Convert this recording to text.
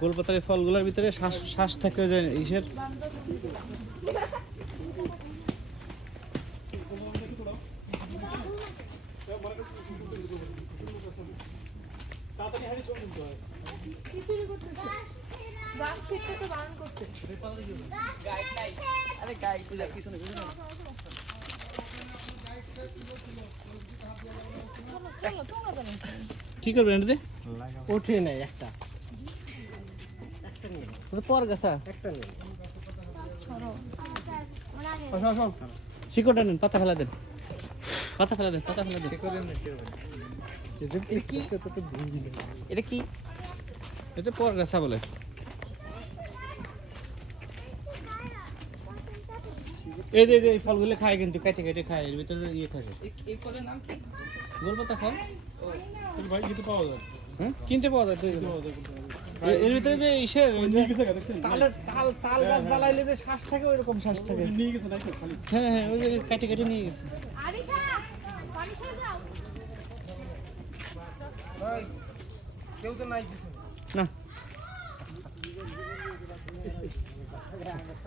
গোলপাতার এই ফলগুলোর ভিতরে শ্বাস শ্বাস থাকে যে ইসের কি করবেন এটা? ওঠে নাই একটা পর গেছা একটা নেই। শিকড়টা নেন, পাতা ফেলা দেন, পাতা ফেলা দেন, পাতা ফেলা দেন। এটা কি? এটা পর গাছা বলে। এই যে এই ফলগুলো খায় কিন্তু কেটে কেটে খায়, এর ভিতরে ইয়ে থাকে। এই ফলের নাম কি? গোলপাতা ফল। ভাই কিন্তু পাওয়া যায়, হ্যাঁ কিনতে পাওয়া যায় তো এগুলো। এর ভিতরে যে ইসের তাল গাছ জ্বালাইলে যে শ্বাস থাকে ওইরকম শ্বাস থাকে। নিয়ে গেছে নাকি খালি? হ্যাঁ হ্যাঁ ওই যে কেটে কেটে নিয়ে গেছে। কেউ তো নাই না